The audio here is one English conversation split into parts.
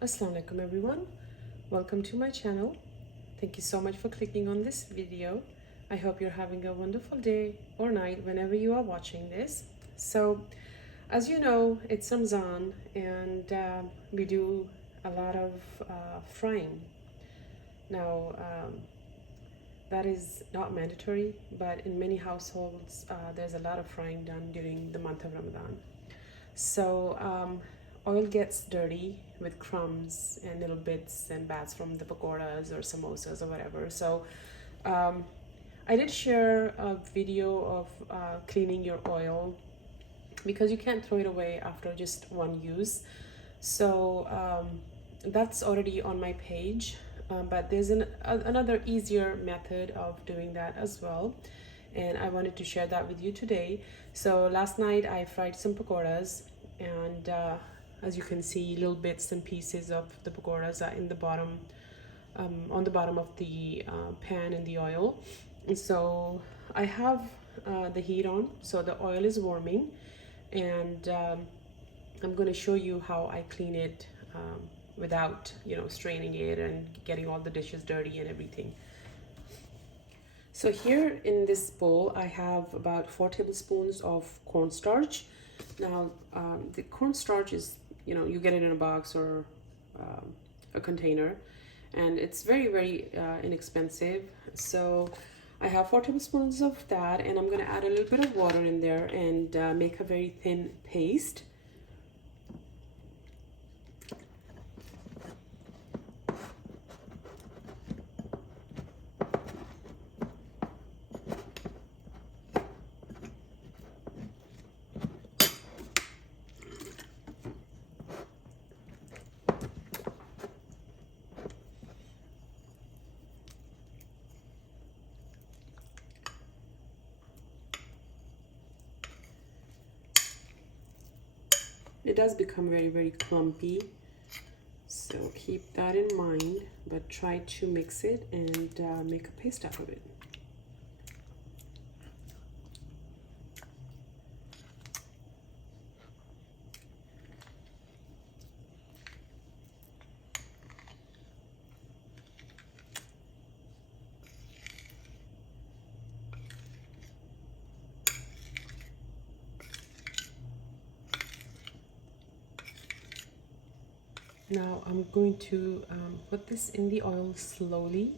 Assalamu alaikum everyone, welcome to my channel. Thank you so much for clicking on this video. I hope you're having a wonderful day or night whenever you are watching this. So as you know, it's Ramzan and we do a lot of frying. Now that is not mandatory, but in many households there's a lot of frying done during the month of Ramadan. So oil gets dirty with crumbs and little bits and bats from the pakoras or samosas or whatever. So I did share a video of cleaning your oil because you can't throw it away after just one use. So that's already on my page, but there's another easier method of doing that as well, and I wanted to share that with you today. So last night I fried some pakoras, and as you can see, little bits and pieces of the pakoras are in the bottom, on the bottom of the pan in the oil. And so I have the heat on, so the oil is warming, and I'm going to show you how I clean it without, straining it and getting all the dishes dirty and everything. So here in this bowl, I have about 4 tablespoons of cornstarch. Now, the cornstarch is, you get it in a box or a container, and it's very inexpensive. So I have 4 tablespoons of that, and I'm going to add a little bit of water in there and make a very thin paste. It does become very clumpy, so keep that in mind, but try to mix it and make a paste out of it. Now I'm going to put this in the oil slowly.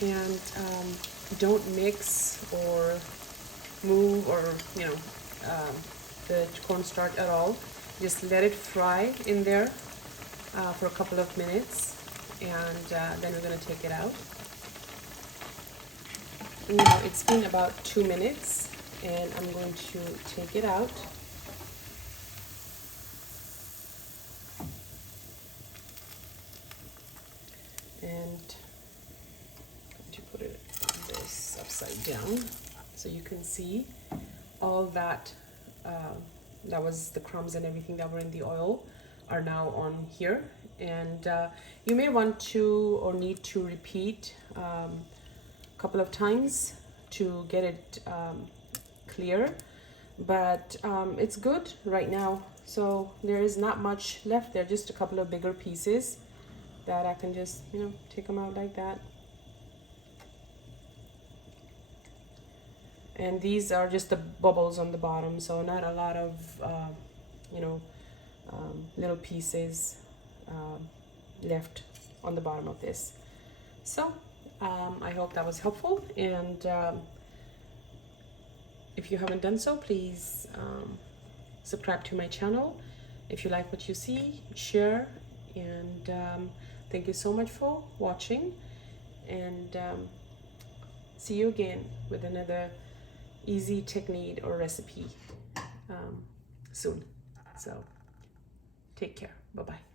And don't mix or move or the cornstarch at all. Just let it fry in there for a couple of minutes, and then we're going to take it out. Now it's been about 2 minutes, and I'm going to take it out. And to put it this upside down so you can see all that that was the crumbs and everything that were in the oil are now on here. And you may want to or need to repeat a couple of times to get it clear, but it's good right now. So there is not much left there, just a couple of bigger pieces that I can just take them out like that. And these are just the bubbles on the bottom, so not a lot of little pieces left on the bottom of this. So I hope that was helpful, and if you haven't done so, please subscribe to my channel. If you like what you see, share, and thank you so much for watching, and see you again with another easy technique or recipe soon. So take care. Bye-bye.